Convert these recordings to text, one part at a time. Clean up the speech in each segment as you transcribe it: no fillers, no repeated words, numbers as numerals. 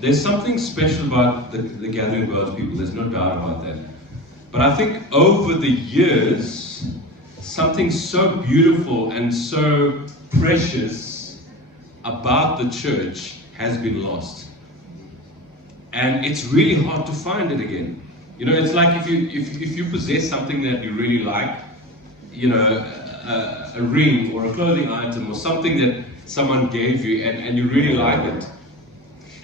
There's something special about the gathering of God's people, there's no doubt about that. But I think over the years, something so beautiful and so precious about the church has been lost. And it's really hard to find it again. You know, it's like if you possess something that you really like, you know, a ring or a clothing item or something that someone gave you and you really like it.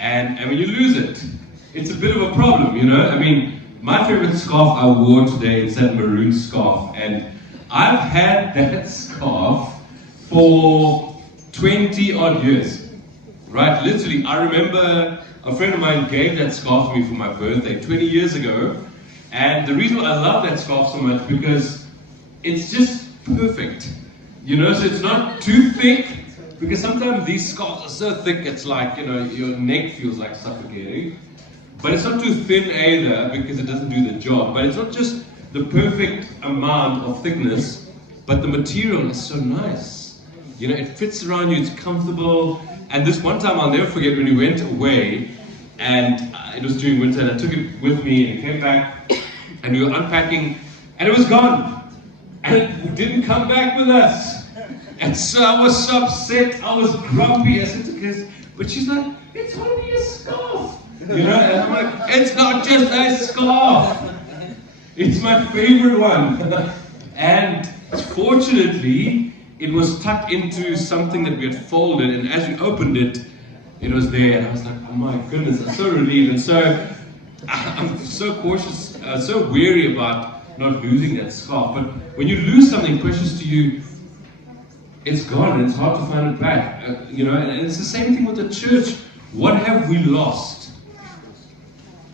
And when you lose it, it's a bit of a problem, you know. I mean, my favorite scarf I wore today is that maroon scarf, and I've had that scarf for 20 odd years, right? Literally, I remember a friend of mine gave that scarf to me for my birthday 20 years ago, and the reason I love that scarf so much because it's just perfect, you know. So it's not too thick. Because sometimes these scarves are so thick, it's like, you know, your neck feels like suffocating. But it's not too thin either, because it doesn't do the job. But it's not just the perfect amount of thickness, but the material is so nice. You know, it fits around you, it's comfortable. And this one time I'll never forget when we went away, and it was during winter, and I took it with me, and it came back, and we were unpacking, and it was gone. And it didn't come back with us. And so I was so upset, I was grumpy. I said to Chris, but she's like, it's only a scarf. You know, and I'm like, it's not just a scarf. It's my favorite one. And fortunately, it was tucked into something that we had folded, and as we opened it, it was there. And I was like, oh my goodness, I'm so relieved. And so I'm so cautious, so wary about not losing that scarf. But when you lose something precious to you, it's gone and it's hard to find it back, you know, and it's the same thing with the church. What have we lost?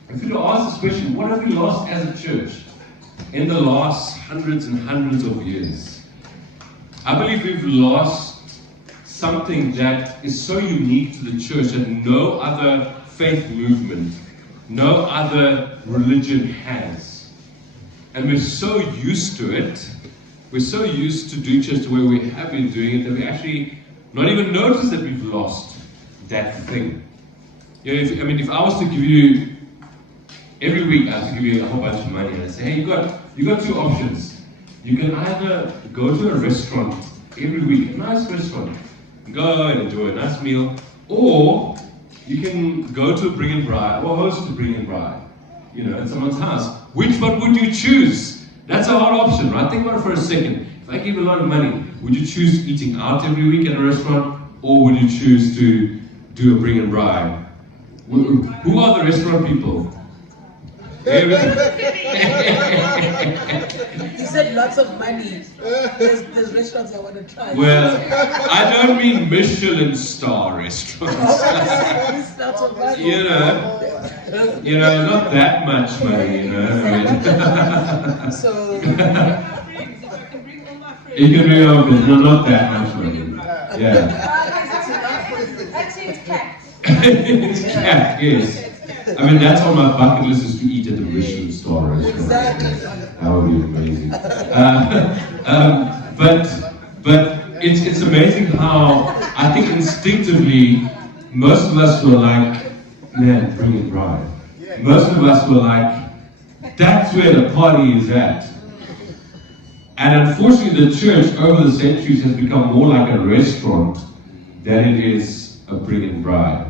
If you were to ask this question, what have we lost as a church in the last hundreds and hundreds of years? I believe we've lost something that is so unique to the church that no other faith movement, no other religion has. And we're so used to it. We're so used to doing church the way we have been doing it that we actually not even notice that we've lost that thing. You know, if I was to give you, every week I have to give you a whole bunch of money and I say, hey, you got two options. You can either go to a restaurant every week, a nice restaurant, go and enjoy a nice meal, or you can go to a bring and bride or host a bring and bride, you know, at someone's house. Which one would you choose? That's a hard option, right? Think about it for a second. If I give you a lot of money, would you choose eating out every week at a restaurant, or would you choose to do a bring and bride? Who are the restaurant people? You said lots of money. There's restaurants I want to try. Well, I don't mean Michelin star restaurants. Lots of money. You know, not that much money, you know. I mean. So you can bring all friends, no, not that much money. Yeah. That seems capped. It's capped, yes. I mean, that's on my bucket list, is to eat at a Michelin star restaurant. Exactly. That would be amazing. But it's amazing how I think instinctively most of us were like, man, bring it right. Most of us were like, that's where the party is at. And unfortunately, the church over the centuries has become more like a restaurant than it is a bring and bride.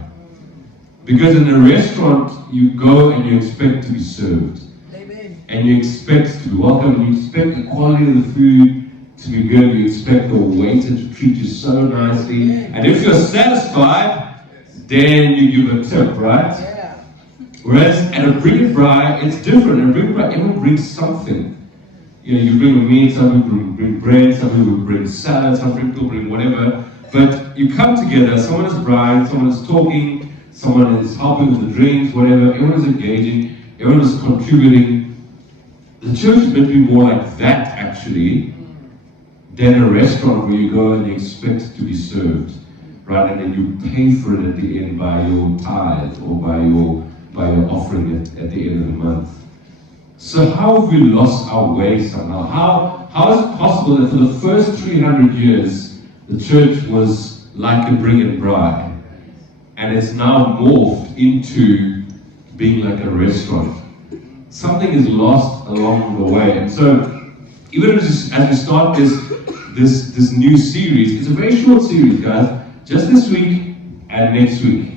Because in a restaurant, you go and you expect to be served. Amen. And you expect to be welcome, and you expect the quality of the food to be good, you expect the waiter to treat you so nicely. And if you're satisfied, then you give a tip, right? Yeah. Whereas at a bring and bride, it's different. At a bring and bride, everyone brings something. You know, you bring a meat, some people bring bread, some people bring salad, some people bring whatever. But you come together, someone is bride, someone is talking, someone is helping with the drinks, whatever, everyone is engaging, everyone is contributing. The church is meant to be more like that, actually, than a restaurant where you go and you expect to be served, right? And then you pay for it at the end by your tithe or by your offering at the end of the month. So how have we lost our way somehow? How is it possible that for the first 300 years, the church was like a bring and bride? and it's now morphed into being like a restaurant. Something is lost along the way, and so even as we start this new series, it's a very short series, guys. Just this week and next week,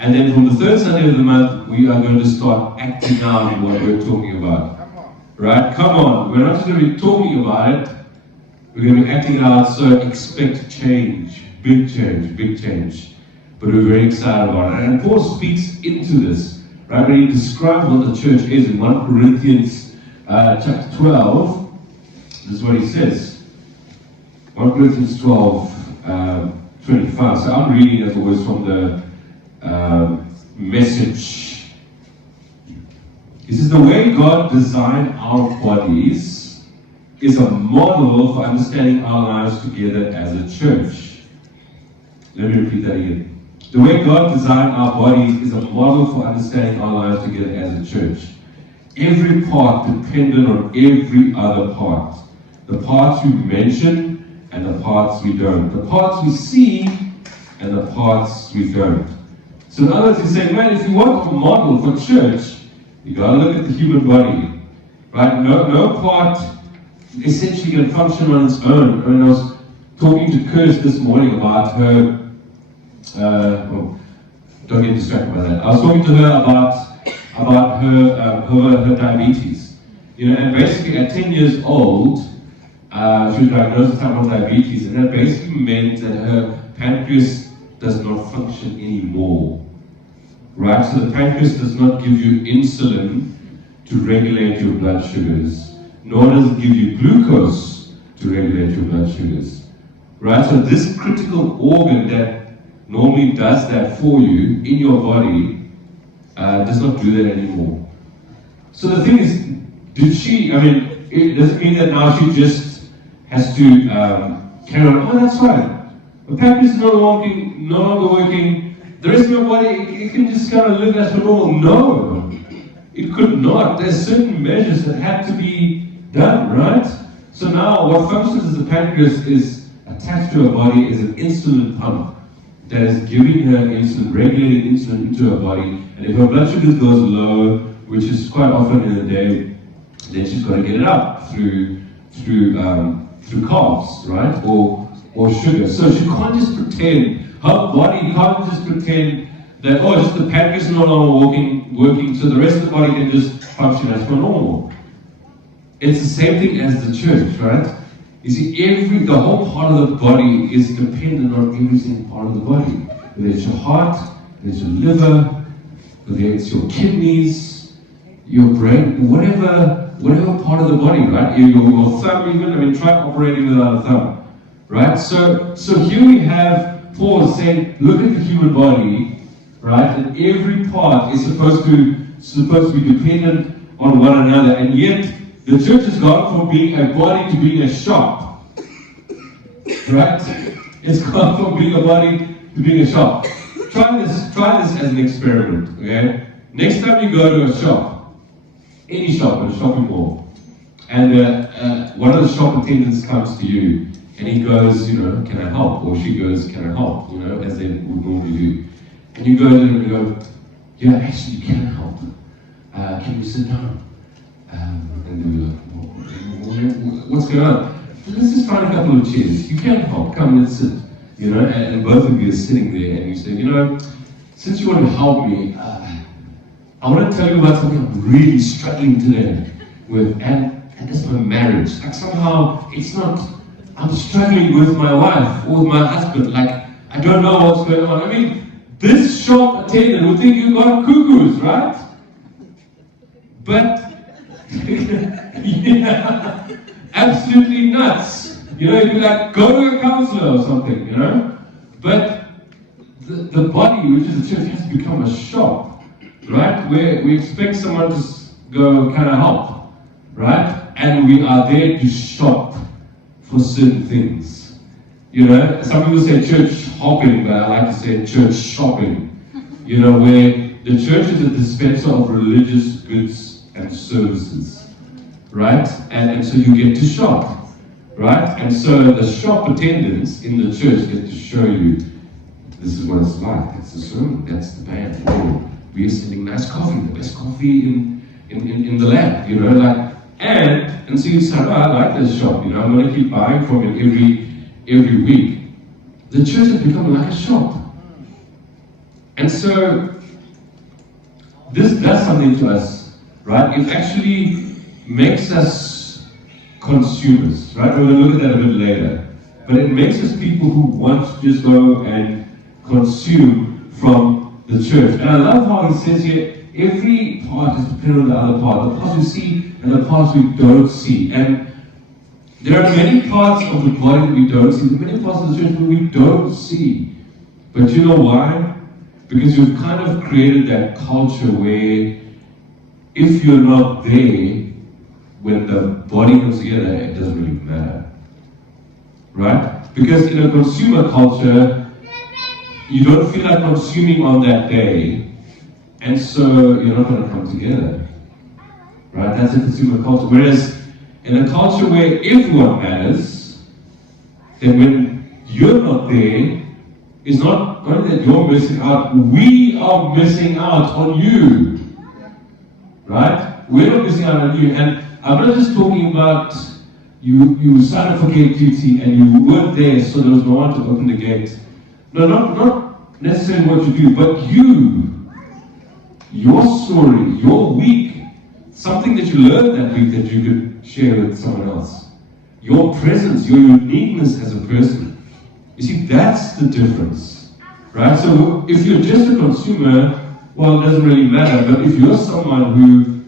and then from the third Sunday of the month, we are going to start acting out what we're talking about. Right? Come on, we're not just going to be talking about it. We're going to be acting it out. So expect change, big change. But we're very excited about it. And Paul speaks into this, right? When he describes what the church is in 1 Corinthians chapter 12, this is what he says. 1 Corinthians 12, 25. So I'm reading as always from the Message. He says, the way God designed our bodies is a model for understanding our lives together as a church. Let me repeat that again. The way God designed our bodies is a model for understanding our lives together as a church. Every part dependent on every other part. The parts we mention and the parts we don't. The parts we see and the parts we don't. So in other words, he's saying, man, if you want a model for church, you got to look at the human body, right? No part essentially can function on its own. I mean, I was talking to Kirst this morning about her, don't get distracted by that. I was talking to her about her diabetes. You know, and basically at 10 years old, she was diagnosed with type 1 diabetes, and that basically meant that her pancreas does not function anymore. Right, so the pancreas does not give you insulin to regulate your blood sugars, nor does it give you glucose to regulate your blood sugars. Right, so this critical organ that normally does that for you in your body does not do that anymore. So the thing is, it doesn't mean that now she just has to carry on, oh that's fine, the pancreas is no longer working, the rest of your body, it can just kind of live as per normal. No, it could not. There's certain measures that had to be done, right? So now what functions as the pancreas is attached to her body is an insulin pump that is giving her insulin, regulating insulin into her body. And if her blood sugar goes low, which is quite often in the day, then she's got to get it up through carbs, right? Or sugar. So she can't just pretend. Her body can't just pretend that, just the pancreas is no longer working, so the rest of the body can just function as per normal. It's the same thing as the church, right? You see, the whole part of the body is dependent on every single part of the body. Whether it's your heart, whether it's your liver, whether it's your kidneys, your brain, whatever part of the body, right? Your thumb even, try operating without a thumb, right? So here we have Paul is saying, look at the human body, right? And every part is supposed to be dependent on one another. And yet, the church has gone from being a body to being a shop. Right? It's gone from being a body to being a shop. Try this as an experiment, okay? Next time you go to a shop, any shop, in a shopping mall, and one of the shop attendants comes to you, and he goes, can I help? Or she goes, can I help? As they would normally do. And you go to them and you go, yeah, actually, you can help. Can you sit down? And they're like, what's going on? Let's just find a couple of chairs. You can help. Come, let's sit. And both of you are sitting there, and you say, since you want to help me, I want to tell you about something I'm really struggling today with, and that's my marriage. Like somehow, I'm struggling with my wife or with my husband. Like, I don't know what's going on. This shop attendant would think you got cuckoos, right? But, yeah, absolutely nuts. You'd be like, go to a counselor or something, But the body, which is the church, has to become a shop, right? Where we expect someone to go kind of help, right? And we are there to shop for certain things. Some people say church hopping, but I like to say church shopping. Where the church is a dispenser of religious goods and services, right? And so you get to shop, right? And so the shop attendants in the church get to show you this is what it's like. It's the sermon, that's the band. Oh, we are selling nice coffee, the best coffee in the land, you know, like, and so you say, oh, I like this shop, you know, I'm going to keep buying from it every week. The church has become like a shop. And so, this does something to us, right? It actually makes us consumers, right? We're going to look at that a bit later. But it makes us people who want to just go and consume from the church. And I love how he says here, every part is dependent on the other part. The parts we see and the parts we don't see. And there are many parts of the body that we don't see. There are many parts of the church that we don't see. But you know why? Because you've kind of created that culture where if you're not there when the body comes together, it doesn't really matter. Right? Because in a consumer culture, you don't feel like consuming on that day, and so you're not going to come together. Right? That's a consumer culture. Whereas in a culture where everyone matters, then when you're not there, it's not only that you're missing out, we are missing out on you. Right? We're not missing out on you. And I'm not just talking about you signed up for gate duty and you weren't there, so there was no one to open the gate. No, not necessarily what you do, but you, your story, your week, something that you learned that week that you could share with someone else. Your presence, your uniqueness as a person. You see, that's the difference, right? So if you're just a consumer, well, it doesn't really matter. But if you're someone who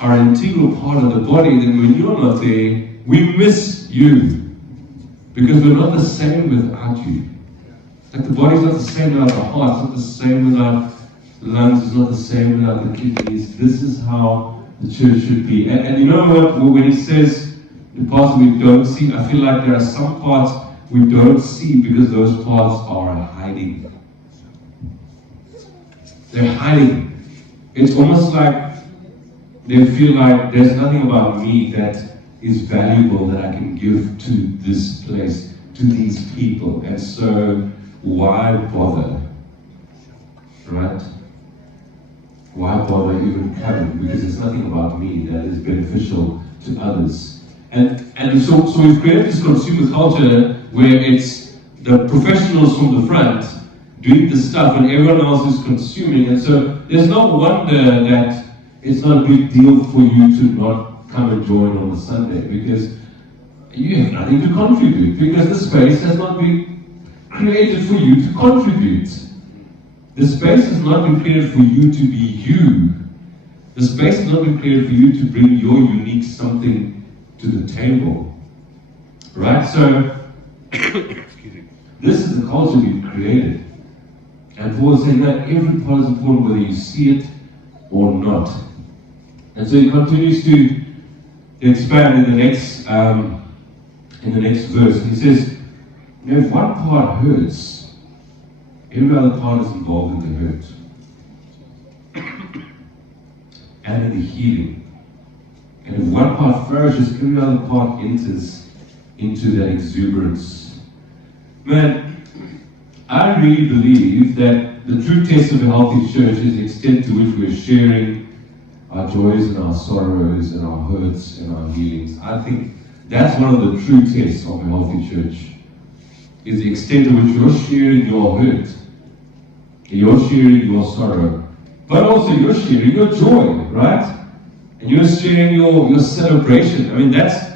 are an integral part of the body, then when you're not there, we miss you. Because we're not the same without you. Like the body's not the same without the heart, it's not the same without the lungs, it's not the same without the kidneys. This is how the church should be. And you know what? When he says the parts we don't see, I feel like there are some parts we don't see because those parts are hiding. They're hiding. It's almost like they feel like there's nothing about me that is valuable that I can give to this place, to these people. And so, why bother? Right? Why bother even coming? Because there's nothing about me that is beneficial to others. And so we've created this consumer culture where it's the professionals from the front doing the stuff and everyone else is consuming. And so there's no wonder that it's not a big deal for you to not come and join on the Sunday because you have nothing to contribute because the space has not been created for you to contribute. The space has not been created for you to be you. The space has not been created for you to bring your unique something to the table. Right? So, this is the culture we've created. And Paul is saying that every part is important whether you see it or not. And so he continues to expand in the next verse. He says, you know, if one part hurts, every other part is involved in the hurt. And in the healing. And if one part flourishes, every other part enters into that exuberance. Man, I really believe that the true test of a healthy church is the extent to which we're sharing our joys and our sorrows and our hurts and our healings. I think that's one of the true tests of a healthy church, is the extent to which you're sharing your hurt, you're sharing your sorrow, but also you're sharing your joy, right? And you're sharing your celebration. I mean, that's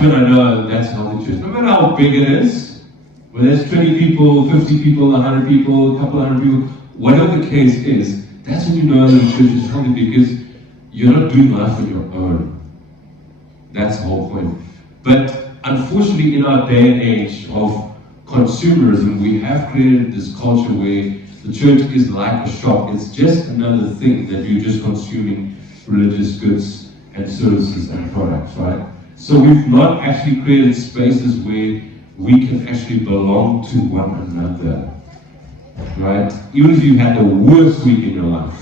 when I know that's healthy church. No matter how big it is, whether it's 20 people, 50 people, 100 people, a couple hundred people, whatever the case is, that's when you know that the church is healthy because you're not doing life on your own. That's the whole point. But unfortunately, in our day and age of consumerism, we have created this culture where the church is like a shop. It's just another thing that you're just consuming religious goods and services and products, right? So we've not actually created spaces where we can actually belong to one another, right? Even if you had the worst week in your life,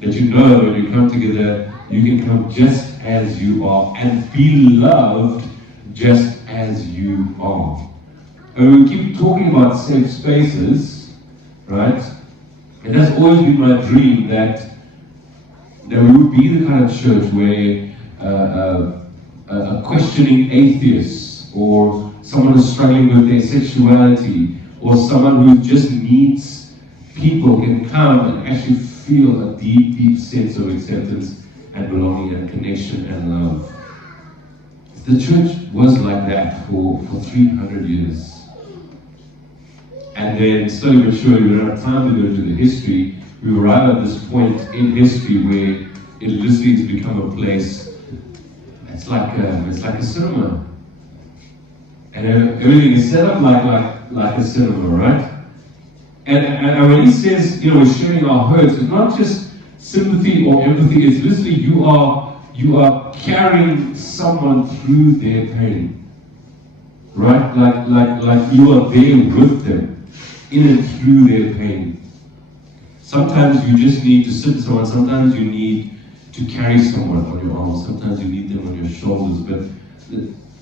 that you know when you come together, you can come just as you are and be loved just as you are. And we keep talking about safe spaces, right? And that's always been my dream, that we would be the kind of church where a questioning atheist, or someone who's struggling with their sexuality, or someone who just needs people can come and actually feel a deep, deep sense of acceptance and belonging and connection and love. The church was like that for 300 years. And then slowly but surely, we don't have time to go into the history, we arrive at this point in history where it literally has become a place, it's like a cinema. And everything is set up like a cinema, right? And when he says, we're sharing our hurts, it's not just sympathy or empathy, it's literally you are carrying someone through their pain. Right? Like you are there with them, in and through their pain. Sometimes you just need to sit with someone, sometimes you need to carry someone on your arms, sometimes you need them on your shoulders, but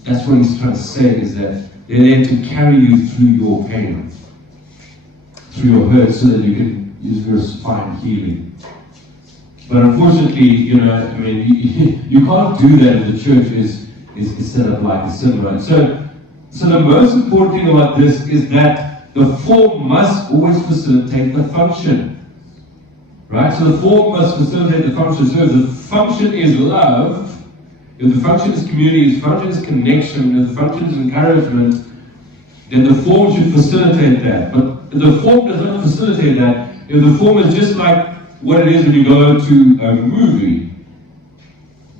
that's what he's trying to say, is that they're there to carry you through your pain, through your hurt, so that you can use your find healing. But unfortunately, you can't do that if the church is set up like a cinema. So the most important thing about this is that the form must always facilitate the function. Right? So the form must facilitate the function. So if the function is love, if the function is community, if the function is connection, if the function is encouragement, then the form should facilitate that. But if the form does not facilitate that, if the form is just like what it is when you go to a movie,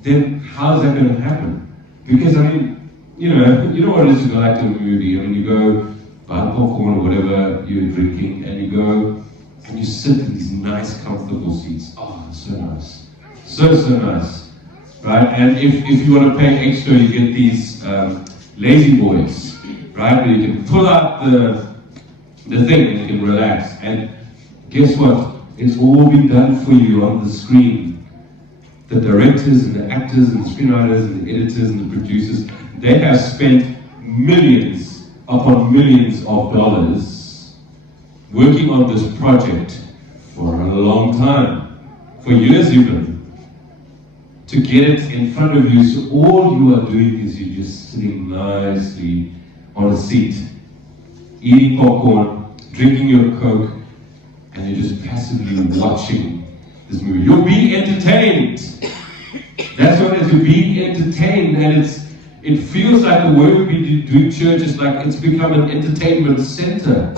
then how is that going to happen? Because you know what it is to go like to a movie. You go buy popcorn or whatever you're drinking, and you go and you sit in these nice, comfortable seats. Oh, so nice. So nice. Right? And if you want to pay extra, you get these lazy boys, right? Where you can pull out the thing and you can relax. And guess what? It's all been done for you on the screen. The directors and the actors and the screenwriters and the editors and the producers, they have spent millions upon millions of dollars working on this project for a long time, for years even, to get it in front of you. So all you are doing is you're just sitting nicely on a seat, eating popcorn, drinking your Coke, and you're just passively watching this movie. You're being entertained. That's what it is. You're being entertained, and it feels like the way we do church is like it's become an entertainment center,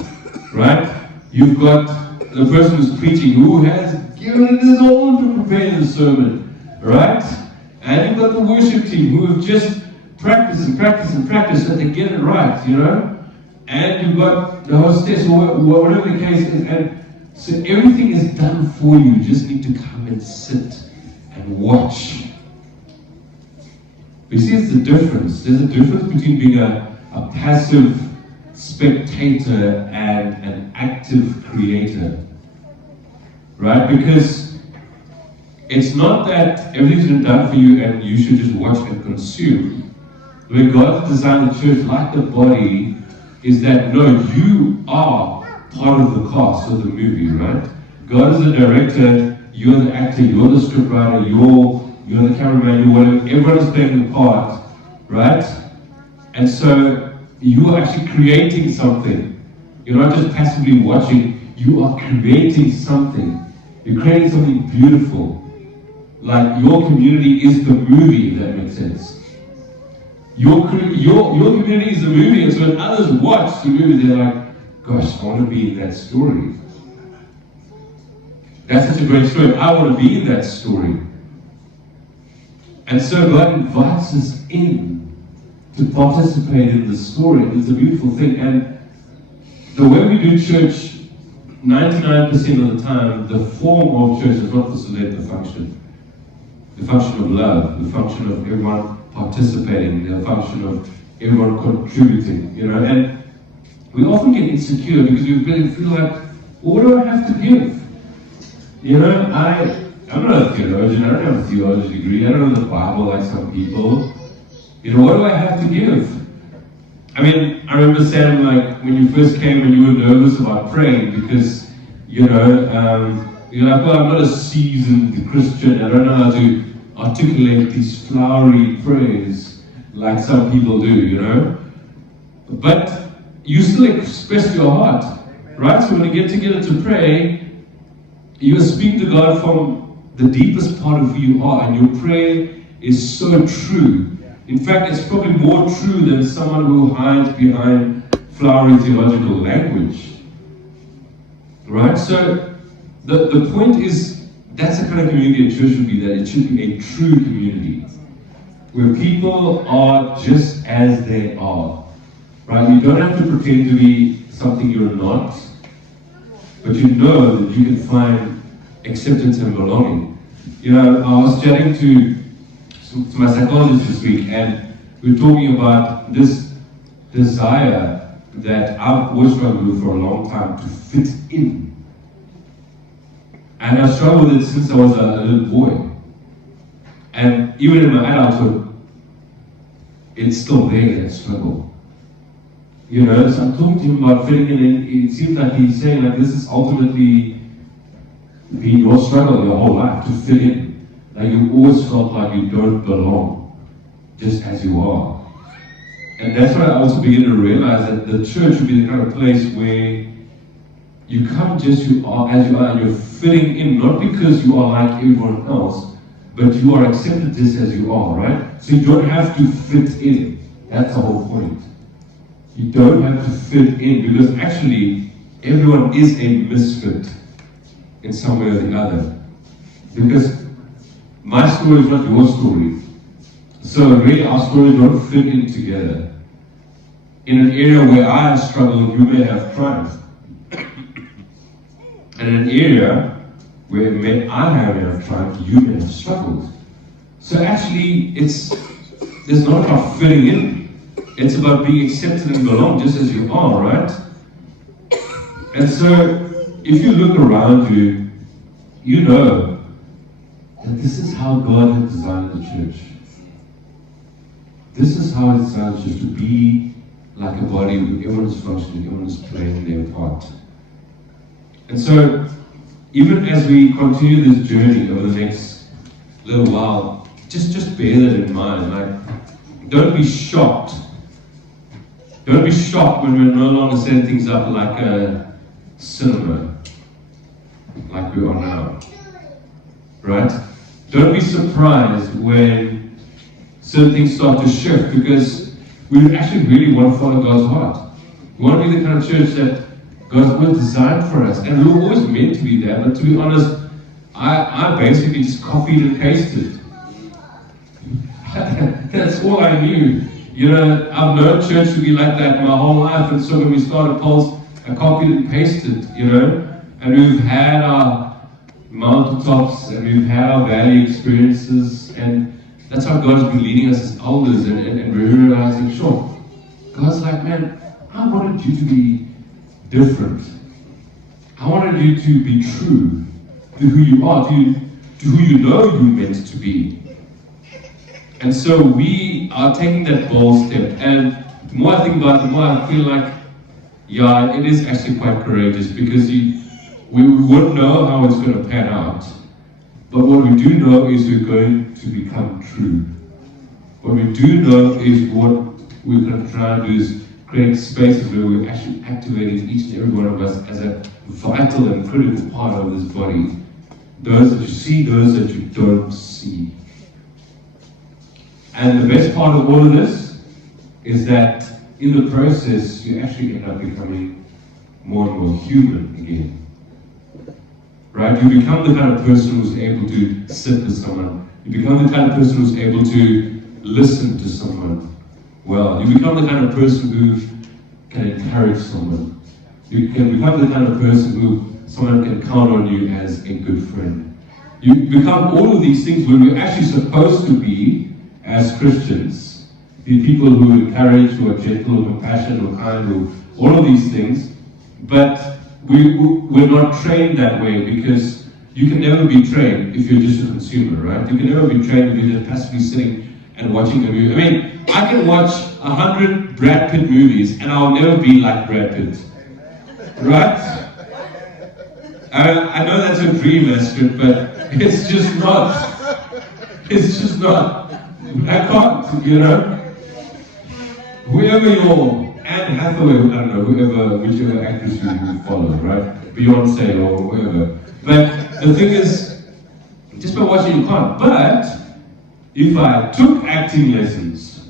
right? You've got the person who's preaching who has given it his all to prepare the sermon, right? And you've got the worship team who have just practiced that they get it right, And you've got the hostess or whatever the case is, and so everything is done for you. You just need to come and sit and watch. You see, it's the difference. There's a difference between being a passive spectator and an active creator. Right? Because it's not that everything's been done for you and you should just watch and consume. The way God has designed the church, like the body, is that no, you are part of the cast of the movie, right? God is the director, you're the actor, you're the scriptwriter, you're the cameraman, you're whatever. Everyone is playing the part, right? And so you are actually creating something. You're not just passively watching, you are creating something. You're creating something beautiful. Like your community is the movie, if that makes sense. Your community is the movie, and so when others watch the movie, they're like, gosh, I want to be in that story. That's such a great story. I want to be in that story. And so God invites us in to participate in the story. It's a beautiful thing. And the way we do church, 99% of the time, the form of church does not facilitate the function. The function of love, the function of everyone participating, the function of everyone contributing, And we often get insecure because we feel like, what do I have to give? I'm not a theologian, I don't have a theology degree, I don't know the Bible like some people. What do I have to give? I mean, I remember Sam, like, when you first came and you were nervous about praying because, you're like, well, I'm not a seasoned Christian. I don't know how to articulate these flowery prayers like some people do. But you still express your heart, right? So when you get together to pray, you are speaking to God from the deepest part of who you are, and your prayer is so true. In fact, it's probably more true than someone who hides behind flowery theological language. Right? So, the point is, that's the kind of community a church should be, that it should be a true community. Where people are just as they are. Right? You don't have to pretend to be something you're not, but you know that you can find acceptance and belonging. I was chatting to my psychologist this week, and we were talking about this desire that I've always struggled with for a long time, to fit in. And I've struggled with it since I was a little boy. And even in my adulthood, it's still there, that struggle. So I'm talking to him about fitting in, and it seems like he's saying like this is ultimately been your struggle your whole life, to fit in. Like you always felt like you don't belong, just as you are. And that's why I also begin to realize that the church should be the kind of place where you come just as you are, and you're fitting in, not because you are like everyone else, but you are accepted just as you are, right? So you don't have to fit in. That's the whole point. You don't have to fit in, because actually everyone is a misfit in some way or the other. Because my story is not your story. So really our stories don't fit in together. In an area where I have struggled, you may have triumphed. And in an area where I have triumphed, you may have struggled. So actually, it's not about fitting in. It's about being accepted and belong just as you are, right? And so, if you look around you, you know that this is how God has designed the church. This is how He designed the church, to be like a body where everyone is functioning, everyone is playing their part. And so, even as we continue this journey over the next little while, just bear that in mind. Like, don't be shocked. Don't be shocked when we're no longer setting things up like a cinema, like we are now. Right? Don't be surprised when certain things start to shift, because we actually really want to follow God's heart. We want to be the kind of church that God's always designed for us, and we were always meant to be there. But to be honest, I basically just copied and pasted. That's all I knew. I've known church to be like that my whole life, and so when we started Pulse, I copied and pasted, and we've had our mountaintops, and we've had our valley experiences, and that's how God's been leading us as elders, and we're realizing, sure, God's like, man, I wanted you to be different. I wanted you to be true to who you are, to who you know you're meant to be. And so we are taking that bold step. And the more I think about it, the more I feel like, yeah, it is actually quite courageous, because we wouldn't know how it's going to pan out. But what we do know is we're going to become true. What we do know is what we're going to try and do is create spaces where we're actually activating each and every one of us as a vital and critical part of this body. Those that you see, those that you don't see. And the best part of all of this is that in the process, you actually end up becoming more and more human again. Right? You become the kind of person who's able to sit with someone. You become the kind of person who's able to listen to someone well. You become the kind of person who can encourage someone. You can become the kind of person who someone can count on you as a good friend. You become all of these things when we're actually supposed to be, as Christians, be people who encourage, who are gentle, who are compassionate, who are kind, who all of these things. But we're not trained that way, because you can never be trained if you're just a consumer, right? You can never be trained if you're just passively sitting and watching a movie. I mean, I can watch 100 Brad Pitt movies and I'll never be like Brad Pitt. Right? I know that's a dream, Astrid, but it's just not. It's just not. I can't, you know. Whoever your Anne Hathaway, I don't know, whichever actress you follow, right? Beyonce or whoever. But the thing is, just by watching you can't. But if I took acting lessons,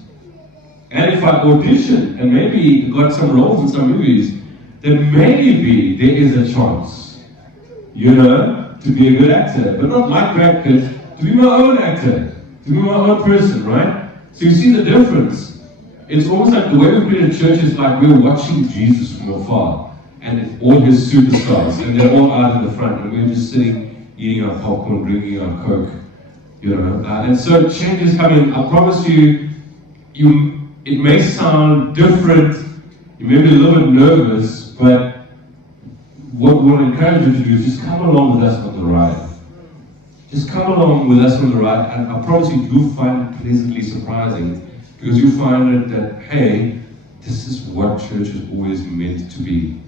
and if I auditioned and maybe got some roles in some movies, then maybe there is a chance, you know, to be a good actor. But not like Brad Pitt, to be my own actor, to be my own person, right? So you see the difference. It's almost like the way we've been in church is like we're watching Jesus from afar, and all his superstars, and they're all out in the front, and we're just sitting, eating our popcorn, drinking our Coke, you know. And so change is coming. I promise you, it may sound different, you may be a little bit nervous, but what we'll encourage you to do is just come along with us on the ride. Just come along with us on the ride, and I promise you'll find it pleasantly surprising, because you'll find that, hey, this is what church is always meant to be.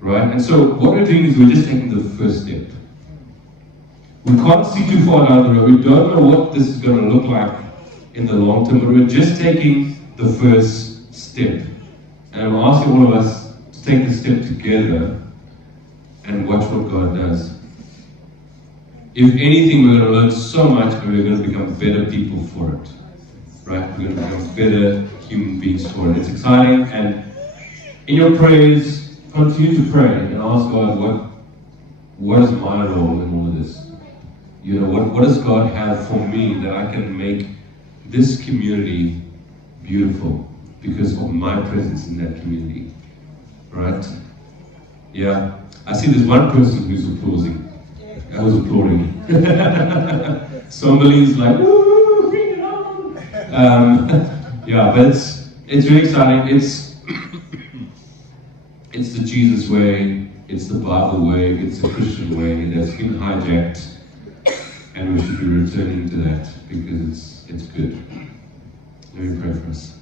Right? And so what we're doing is we're just taking the first step. We can't see too far down the road. We don't know what this is going to look like in the long term, but we're just taking the first step. And I'm asking all of us to take the step together and watch what God does. If anything, we're going to learn so much, and we're going to become better people for it. Right? We're going to become better human beings for it. It's exciting, and in your prayers, continue to pray and ask God, what is my role in all of this? You know, what does God have for me that I can make this community beautiful because of my presence in that community? Right? Yeah. I see there's one person who's applauding. I was applauding. Somebody's like, woo, bring it on. Yeah, but it's really exciting. It's the Jesus way, it's the Bible way, it's the Christian way that's been hijacked, and we should be returning to that because it's good. Let me pray for us.